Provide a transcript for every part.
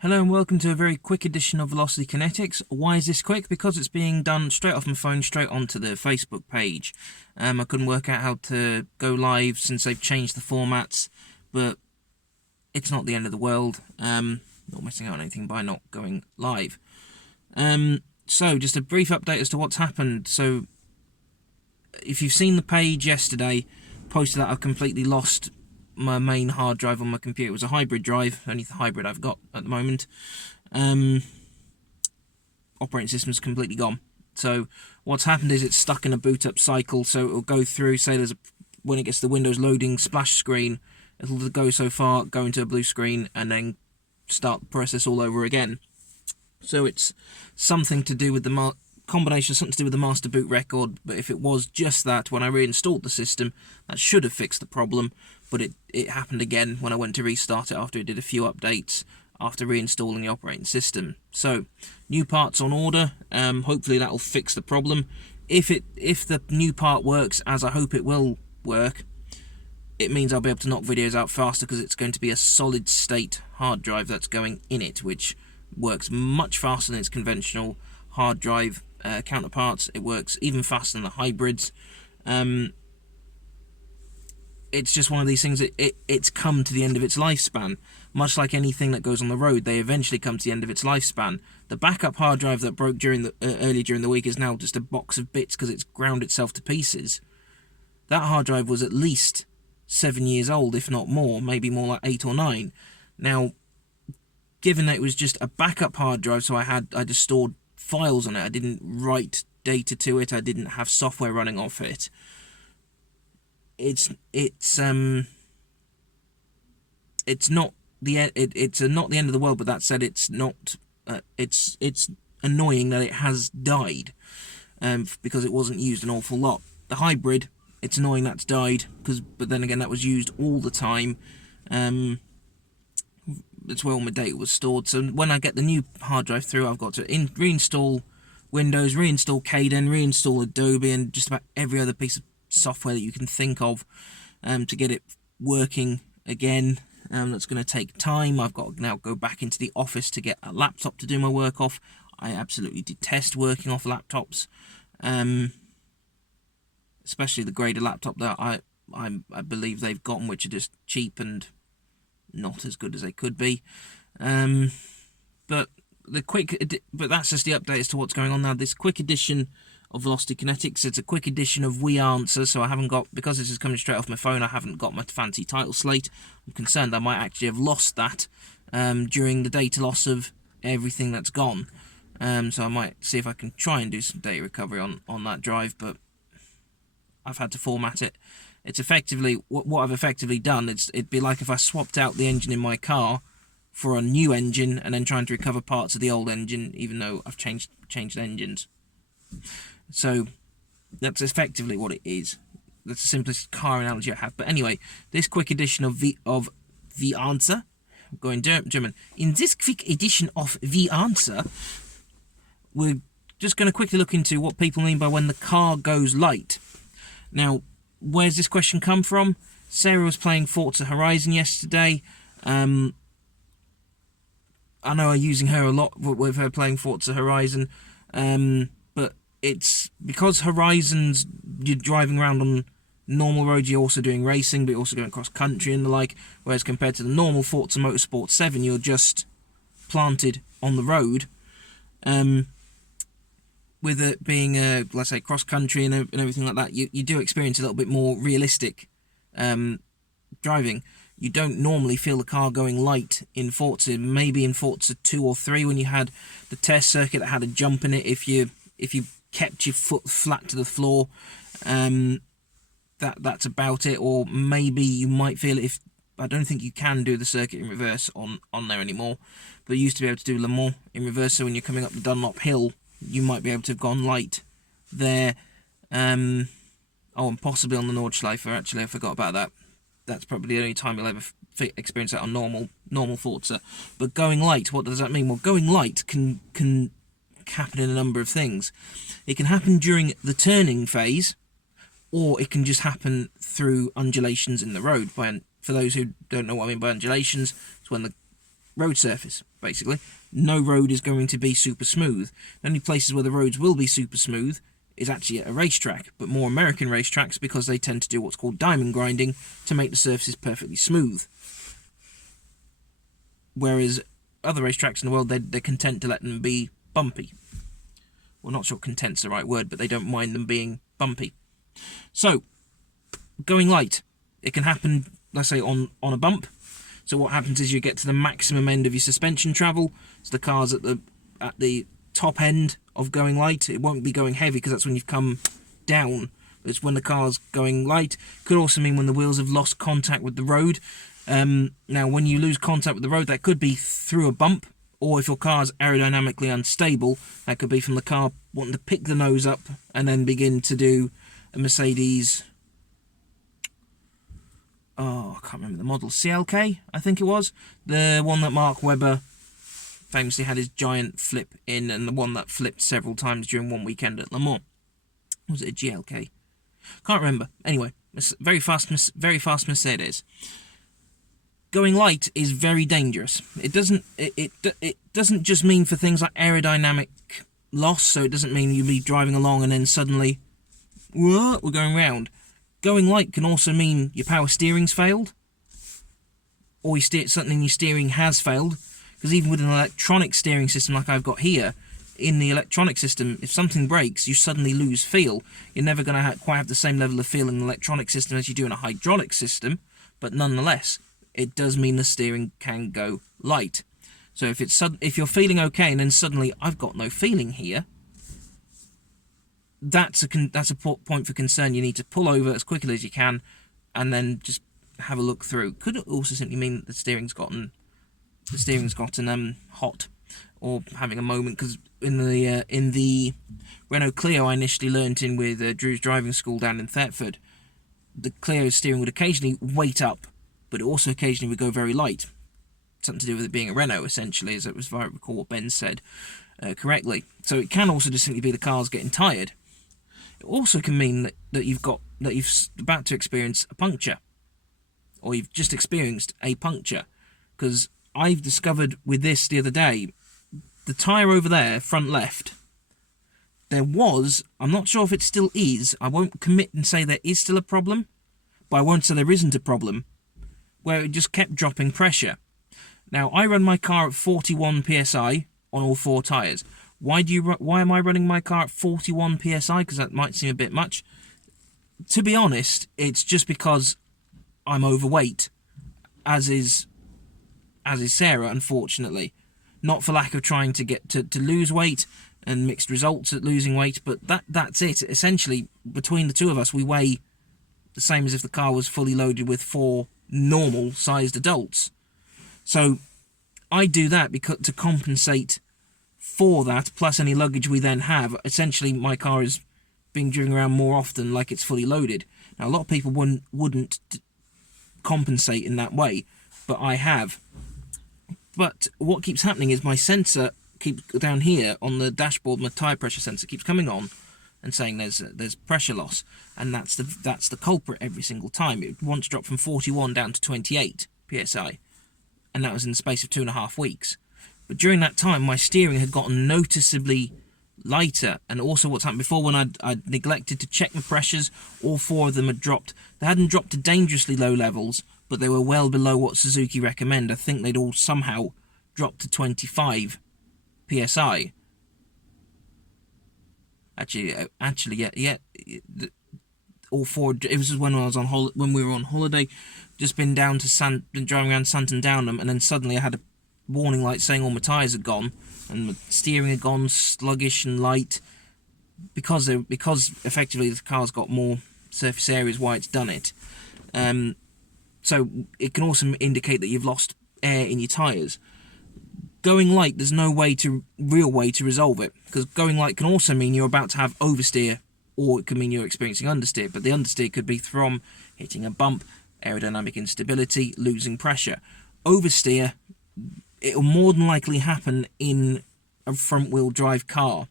Hello and welcome to a very quick edition of Velocity Kinetics. Why is this quick? Because it's being done straight off my phone, straight onto the Facebook page. I couldn't work out how to go live since they've changed the formats, but it's not the end of the world. Not missing out on anything by not going live. So just a brief update as to what's happened. So if you've seen the page yesterday, posted that I've completely lost my main hard drive on my computer. It was a hybrid drive, only the hybrid I've got at the moment. Operating system's completely gone. So what's happened is it's stuck in a boot up cycle, so it'll go through, say when it gets the Windows loading splash screen, it'll go so far, go into a blue screen, and then start the process all over again. So it's something to do with the combination, something to do with the master boot record, but if it was just that, when I reinstalled the system, that should have fixed the problem, but it happened again when I went to restart it after it did a few updates after reinstalling the operating system. So, new parts on order, hopefully that'll fix the problem. If the new part works, as I hope it will work, it means I'll be able to knock videos out faster because it's going to be a solid state hard drive that's going in it, which works much faster than its conventional hard drive counterparts. It works even faster than the hybrids. It's just one of these things that it's come to the end of its lifespan. Much like anything that goes on the road, they eventually come to the end of its lifespan. The backup hard drive that broke earlier during the week is now just a box of bits because it's ground itself to pieces. That hard drive was at least 7 years old, if not more, maybe more like 8 or 9. Now, given that it was just a backup hard drive, so I just stored files on it. I didn't write data to it. I didn't have software running off it. It's not not the end of the world, but that said, it's not. It's annoying that it has died, because it wasn't used an awful lot. The hybrid, it's annoying that's died but then again, that was used all the time. That's where all my data was stored. So when I get the new hard drive through, I've got to reinstall Windows, reinstall Kden, reinstall Adobe, and just about every other piece of software that you can think of to get it working again. That's going to take time. I've got to now go back into the office to get a laptop to do my work off. I absolutely detest working off laptops, especially the graded laptop that I believe they've gotten, which are just cheap and not as good as they could be. But that's just the update as to what's going on now. This quick edition of Velocity Kinetics, it's a quick edition of We Answer, so I haven't got, because this is coming straight off my phone, I haven't got my fancy title slate. I'm concerned I might actually have lost that during the data loss of everything that's gone. So I might see if I can try and do some data recovery on that drive, but I've had to format it. It's effectively, what I've effectively done, it'd be like if I swapped out the engine in my car for a new engine and then trying to recover parts of the old engine, even though I've changed engines. So that's effectively what it is. That's the simplest car analogy I have. But anyway, this quick edition of the Answer, I'm going German. In this quick edition of the Answer, we're just going to quickly look into what people mean by when the car goes light. Now, where's this question come from? Sarah was playing Forza Horizon yesterday. I know I'm using her a lot with her playing Forza Horizon, but it's because Horizon's, you're driving around on normal roads, you're also doing racing, but you're also going cross country and the like, whereas compared to the normal Forza Motorsport 7, you're just planted on the road. With it being, let's say, cross country and everything like that, you do experience a little bit more realistic driving. You don't normally feel the car going light in Forza. Maybe in Forza 2 or 3 when you had the test circuit that had a jump in it. If you kept your foot flat to the floor, that's about it. Or maybe you might feel it I don't think you can do the circuit in reverse on there anymore, but you used to be able to do Le Mans in reverse. So when you're coming up the Dunlop Hill, you might be able to have gone light there. And possibly on the Nordschleife, actually, I forgot about that. That's probably the only time you'll ever experience that on normal Forza. But going light, what does that mean? Well, going light can happen in a number of things. It can happen during the turning phase, or it can just happen through undulations in the road. For those who don't know what I mean by undulations, it's when road surface, basically. No road is going to be super smooth. The only places where the roads will be super smooth is actually at a racetrack, but more American racetracks, because they tend to do what's called diamond grinding to make the surfaces perfectly smooth. Whereas other racetracks in the world, they're content to let them be bumpy. Well, not sure content's the right word, but they don't mind them being bumpy. So, going light, it can happen, let's say, on a bump. So what happens is you get to the maximum end of your suspension travel. So the car's at the top end of going light. It won't be going heavy because that's when you've come down. It's when the car's going light. Could also mean when the wheels have lost contact with the road. Now, when you lose contact with the road, that could be through a bump, or if your car's aerodynamically unstable, that could be from the car wanting to pick the nose up and then begin to do a Mercedes, I can't remember the model, CLK, I think it was, the one that Mark Webber famously had his giant flip in, and the one that flipped several times during one weekend at Le Mans. Was it a GLK? Can't remember. Anyway, very fast Mercedes. Going light is very dangerous. It doesn't just mean for things like aerodynamic loss, so it doesn't mean you'll be driving along and then suddenly, whoa, we're going round. Going light can also mean your power steering's failed, or something in your steering has failed, because even with an electronic steering system like I've got here, in the electronic system, if something breaks, you suddenly lose feel. You're never going to quite have the same level of feel in an electronic system as you do in a hydraulic system, but nonetheless, it does mean the steering can go light. So if you're feeling okay and then suddenly I've got no feeling here, that's a point for concern. You need to pull over as quickly as you can, and then just have a look through. Could it also simply mean that the steering's gotten hot, or having a moment? Because in the Renault Clio I initially learnt in with Drew's driving school down in Thetford, the Clio's steering would occasionally weight up, but it also occasionally would go very light. Something to do with it being a Renault, essentially, as it was, if I recall what Ben said correctly. So it can also just simply be the car's getting tired. It also can mean that you've about to experience a puncture, or you've just experienced a puncture. Because I've discovered with this the other day, the tyre over there, front left, there was, I'm not sure if it still is, I won't commit and say there is still a problem, but I won't say there isn't a problem, where it just kept dropping pressure. Now, I run my car at 41 psi on all four tyres. Why am I running my car at 41 psi? Because that might seem a bit much. To be honest, it's just because I'm overweight, as is Sarah, unfortunately. Not for lack of trying to get to lose weight, and mixed results at losing weight, but that's it. Essentially, between the two of us, we weigh the same as if the car was fully loaded with 4 normal-sized adults. So I do that to compensate for that, plus any luggage we then have. Essentially, my car is being driven around more often like it's fully loaded. Now, a lot of people wouldn't compensate in that way, but I have. But what keeps happening is my sensor keeps down here on the dashboard, my tyre pressure sensor keeps coming on and saying there's pressure loss, and that's the culprit every single time. It once dropped from 41 down to 28 psi, and that was in the space of 2.5 weeks. But during that time, my steering had gotten noticeably lighter, and also what's happened before, when I'd neglected to check my pressures, all 4 of them had dropped. They hadn't dropped to dangerously low levels, but they were well below what Suzuki recommend. I think they'd all somehow dropped to 25 psi. Actually, yeah. All 4. It was just when I was when we were on holiday, just been driving around Santon Downham, and then suddenly I had a warning light saying all my tyres had gone, and my steering had gone sluggish and light, because effectively the car's got more surface areas why it's done it. So it can also indicate that you've lost air in your tyres. Going light, there's no real way to resolve it, because going light can also mean you're about to have oversteer, or it can mean you're experiencing understeer, but the understeer could be from hitting a bump, aerodynamic instability, losing pressure. Oversteer, it'll more than likely happen in a front-wheel drive car.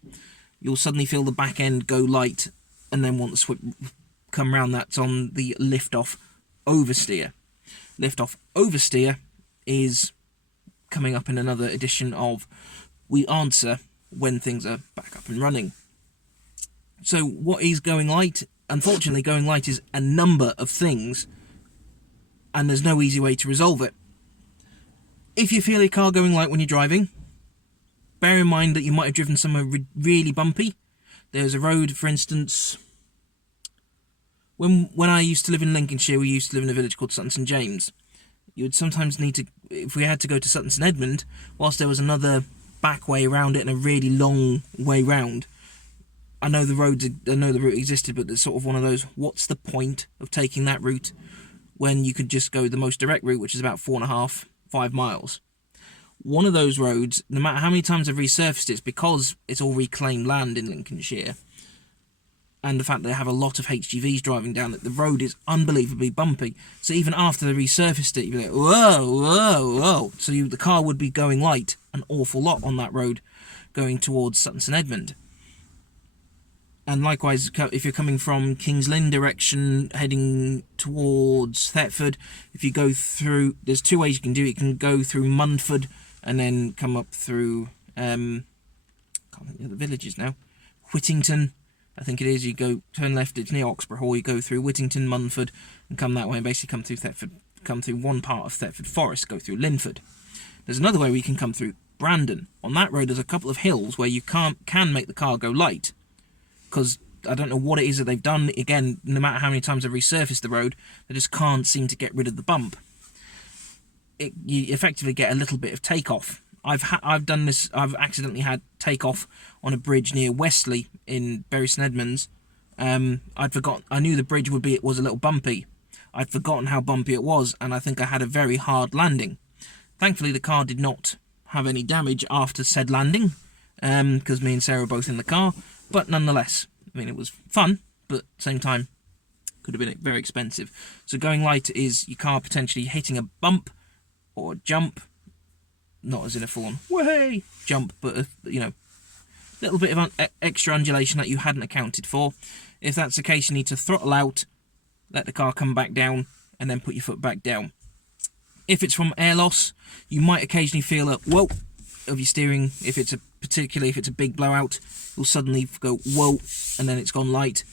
You'll suddenly feel the back end go light, and then want to come round. That's on the lift-off oversteer. Lift-off oversteer coming up in another edition of We Answer when things are back up and running. So what is Going Light? Unfortunately, Going Light is a number of things, and there's no easy way to resolve it. If you feel your car going light when you're driving, bear in mind that you might have driven somewhere really bumpy. There's a road, for instance, when I used to live in Lincolnshire, we used to live in a village called Sutton St James. You would sometimes need to, if we had to go to Sutton St Edmund, whilst there was another back way around it and a really long way round. I know the route existed, but there's sort of one of those, what's the point of taking that route when you could just go the most direct route, which is about 4.5-5 miles. One of those roads, no matter how many times I've resurfaced it, it's because it's all reclaimed land in Lincolnshire, and the fact that they have a lot of HGVs driving down it, the road is unbelievably bumpy. So even after they resurfaced it, you'd be like, whoa, whoa, whoa. So the car would be going light an awful lot on that road going towards Sutton St Edmund. And likewise, if you're coming from Kings Lynn direction, heading towards Thetford, if you go through, there's two ways you can do it. You can go through Munford and then come up through, can't think of the villages now, Whittington, I think it is. You go, turn left, it's near Oxborough Hall, you go through Whittington, Munford, and come that way, and basically come through Thetford, come through one part of Thetford Forest, go through Linford. There's another way where you can come through Brandon. On that road, there's a couple of hills where you can make the car go light, because I don't know what it is that they've done. Again, no matter how many times they've resurfaced the road, they just can't seem to get rid of the bump. You effectively get a little bit of takeoff. I've done this. I've accidentally had takeoff on a bridge near Wesley in Bury St Edmunds. I'd forgotten. I knew the bridge was a little bumpy. I'd forgotten how bumpy it was, and I think I had a very hard landing. Thankfully, the car did not have any damage after said landing, because me and Sarah were both in the car. But nonetheless, I mean, it was fun, but at the same time, could have been very expensive. So going light is your car potentially hitting a bump or a jump, not as in a full-on way jump, but a little bit of extra undulation that you hadn't accounted for. If that's the case, you need to throttle out, let the car come back down, and then put your foot back down. If it's from air loss, you might occasionally feel a whoa of your steering. Particularly if it's a big blowout, you'll suddenly go whoa, and then it's gone light.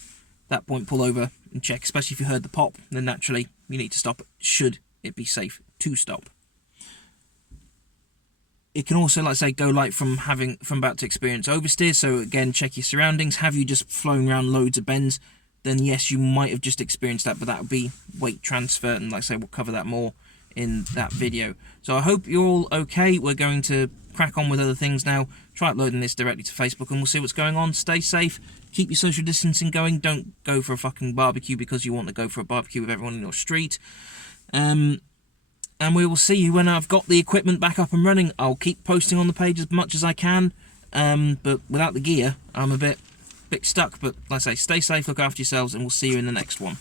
At that point, pull over and check, especially if you heard the pop. Then naturally you need to stop it, should it be safe to stop. It can also, like I say, go light from about to experience oversteer. So again, check your surroundings. Have you just flown around loads of bends? Then yes, you might have just experienced that, but that would be weight transfer, and like I say, we'll cover that more in that video. So I hope you're all okay. We're going to crack on with other things now. Try uploading this directly to Facebook, and we'll see what's going on. Stay safe. Keep your social distancing going. Don't go for a fucking barbecue because you want to go for a barbecue with everyone in your street. And we will see you when I've got the equipment back up and running. I'll keep posting on the page as much as I can, but without the gear, I'm a bit stuck. But like I say, stay safe, look after yourselves, and we'll see you in the next one.